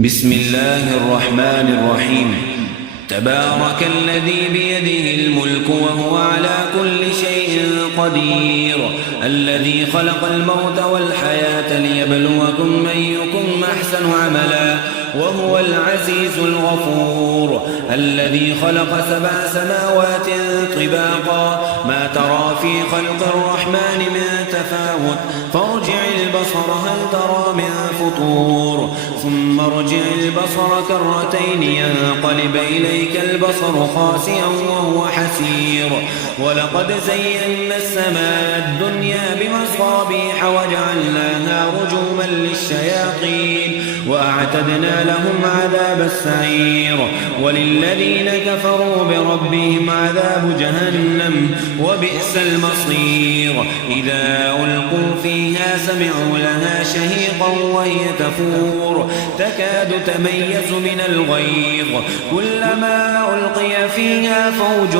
بسم الله الرحمن الرحيم. تبارك الذي بيده الملك وهو على كل شيء قدير، الذي خلق الموت والحياة ليبلوكم أيكم أحسن عملا وهو العزيز الغفور، الذي خلق 7 سماوات طباقا ما ترى في خلق الرحمن من تفاوت، فارجع البصر هل ترى من فطور، ثم ارجع البصر كرتين ينقلب إليك البصر خاسئا وهو حسير، ولقد زينا السماء الدنيا بمصابيح وجعلناها رجوما للشياطين وأعتدنا لهم عذاب السعير، وللذين كفروا بربهم عذاب جهنم وبئس المصير. إذا ألقوا فيها سمعوا لها شهيقا وهي تفور تكاد تميز من الغيظ، كلما ألقي فيها فوج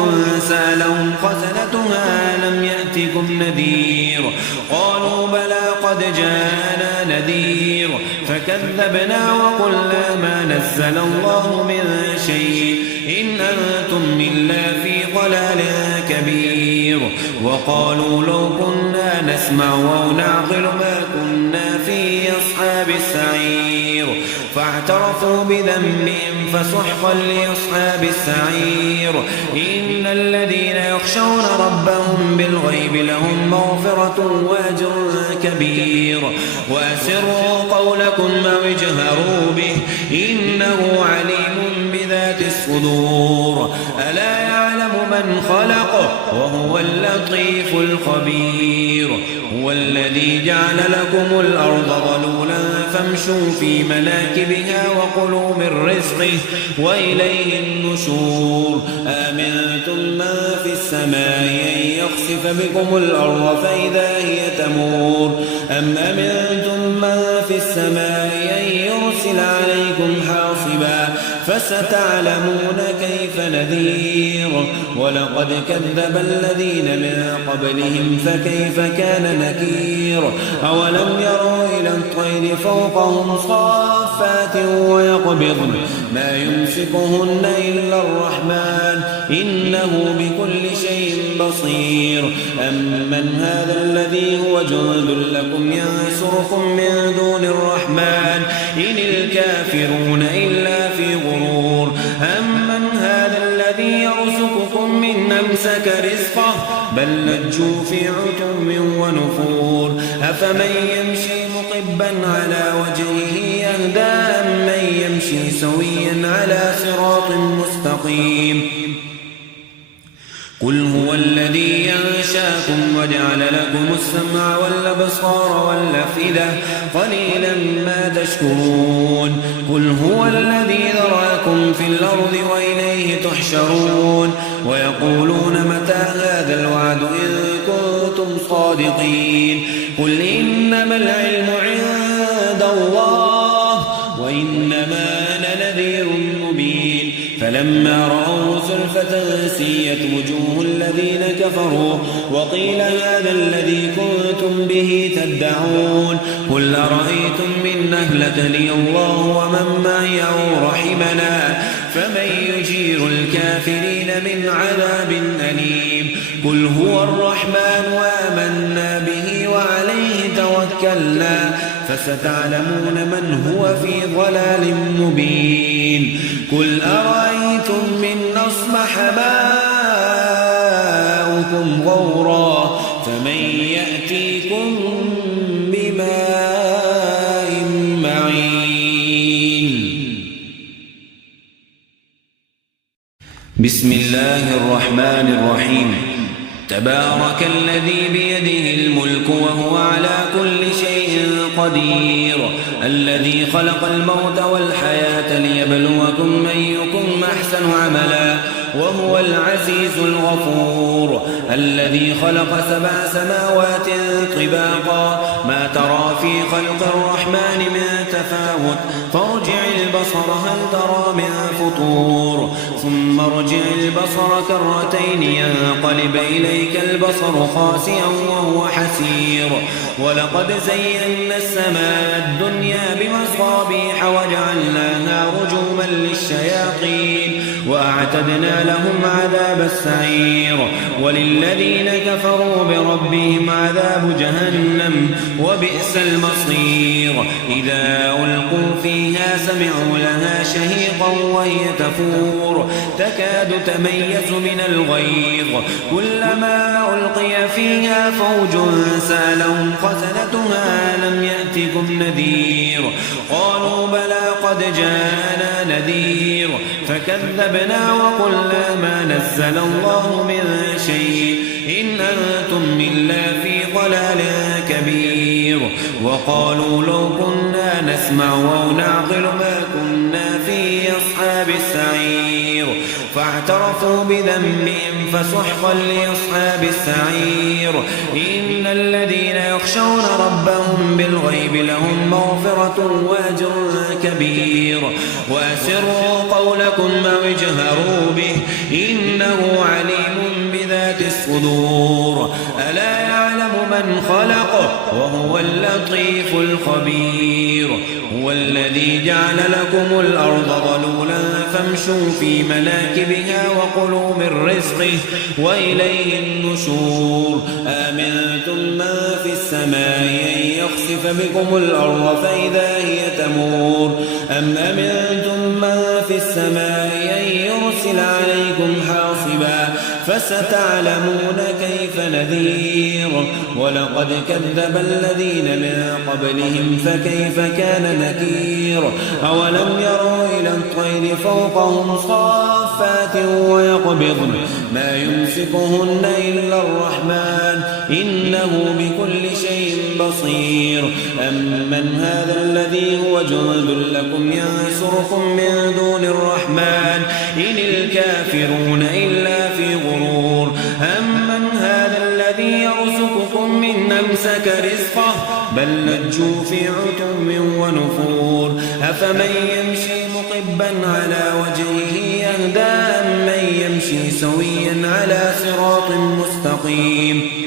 سألهم خزنتها لم يأتكم نذير، قالوا بلى قد جاءنا نذير فكذبنا وقلنا ما نزل الله من شيء إن أنتم إلا في ضلال كبير، وقالوا لو كنا نسمع أو نعقل ما كنا في أصحاب السعير، فاعترفوا بذنبهم فسحقا لأصحاب السعير. إن الذين يخشون ربهم بالغيب لهم مغفرة وأجر كبير، وأسروا قولكم أو اجهروا به إنه عليم بذات الصدور، ألا يعلم من خلق وهو اللطيف الخبير. هو الذي جعل لكم الأرض ظلولا فامشوا في مناكبها وكلوا من رزقه وإليه النشور. آمنتم من في السماء أن يخسف بكم الأرض فإذا هي تمور، أم أمنتم من في السماء أن يرسل عليكم حاصبا فستعلمون كيف نذير. ولقد كذب الذين من قبلهم فكيف كان نكير. أولم يروا إلى الطير فوقهم صافات ويقبضن ما يمسكهن إلا الرحمن إنه بكل شيء بصير. أمن هذا الذي هو جند لكم ينصركم من دون الرحمن إن الكافرون إلا في غرور. أمن هذا الذي يرزقكم من أمسك رزقه بل لجوا في عتم ونفور. أفمن يمشي مقبا على وجهه يهدى أمن يمشي سويا على صراط مستقيم. قل هو الذي ينشاكم وجعل لكم السمع والأبصار والأفئدة قليلا ما تشكرون. قل هو الذي ذراكم في الأرض وإليه تحشرون. ويقولون متى هذا الوعد إن كنتم صادقين. قل إنما العلم عند الله وإنما أنا نذير مبين. فلما رأوا زلفة سيئت وجوه الذين كفروا وقيل هذا الذي كنتم به تدعون. قل أرأيتم من أهلكني الله ومن معي أو رحمنا فمن يجير الكافرين من عذاب أليم. قل هو الرحمن وآمنا به وعليه توكلنا فستعلمون من هو في ضلال مبين. قل أرأيتم من أصبح ماؤكم غورا فمن يأتيكم بماء معين. بسم الله الرحمن الرحيم. تبارك الذي بيده الملك وهو على كل شيء قدير، الذي خلق الموت والحياة ليبلوكم أيكم أحسن عملا وهو العزيز الغفور، الذي خلق 7 سماوات طباقا ما ترى في خلق الرحمن من تفاوت فارجع البصر هل ترى من فطور ثم ارجع البصر كرتين ينقلب إليك البصر خاسئا وهو حسير ولقد زينا السماء الدنيا بمصابيح وجعلناها رجوما للشياطين وأعتدنا لهم عذاب السعير وللذين كفروا بربهم عذاب جهنم وبئس المصير إذا ألقوا فيها سمعوا لها شهيقا وهي تفور تكاد تميز من الغيظ كلما ألقي فيها فوج سألهم خزنتها لم يأتكم نذير قالوا بلى قد جاءنا نذير فكذبنا وقلنا ما نزل الله من شيء إن أنتم إلا في ضلال كبير وقالوا لو كنا نسمع أو نعقل ما كنا في أصحاب السعير فاعترفوا بذنبهم فسحقا لأصحاب السعير إن الذين يخشون ربهم بالغيب لهم مغفرة وأجر كبير وأسروا قولكم أو اجهروا به إنه عليم بذات الصدور ألا يعلم من خلق وهو اللطيف الخبير هو الذي جعل لكم الأرض ظلولا فامشوا في مناكبها وكلوا من رزقه وإليه النشور آمنتم من في السماء أن يخسف بكم الأرض فإذا هي تمور أم أمنتم من في السماء أن يرسل عليكم حاصبا فستعلمون كيف نذير ولقد كذب الذين من قبلهم فكيف كان نكير أولم يروا إلى الطير فوقهم صافات ويقبضن ما يمسكهن إلا الرحمن إنه بكل شيء بصير أمن هذا الذي هو جند لكم ينصركم من دون الرحمن إن الكافرون إلا في غرور أمن هذا الذي يرزقكم من أمسك رزقه بل لجوا في عتم ونفور أفمن يمشي مقبا على وجهه يهدى أمن يمشي سويا على صراط مستقيم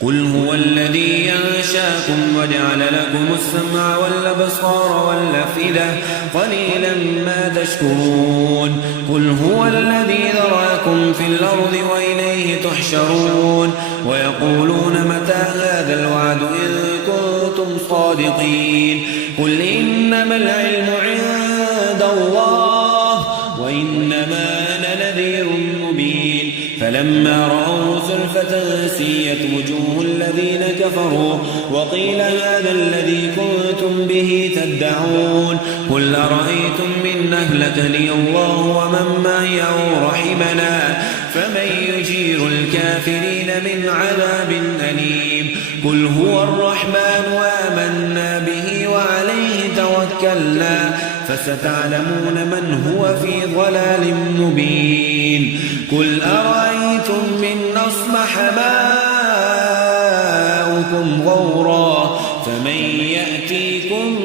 قل هو الذي ينشاكم وجعل لكم السمع والأبصار والأفئدة قليلا ما تشكرون قل هو الذي ذراكم في الأرض وإليه تحشرون ويقولون متى هذا الوعد إن كنتم صادقين قل إنما العلم عند الله وإنما أنا نذير مبين فلما رأوا زلفة سيئت وجوه الذين كفروا وقيل هذا الذي كنتم به تدعون قل أرأيتم من أهلكني الله ومن معي أو رحمنا فمن يجير الكافرين من عذاب أليم قل هو الرحمن وآمنا به وعليه توكلنا فستعلمون من هو في ضلال مبين قل أرأيتم من أصبح ماؤكم غورا فمن يأتيكم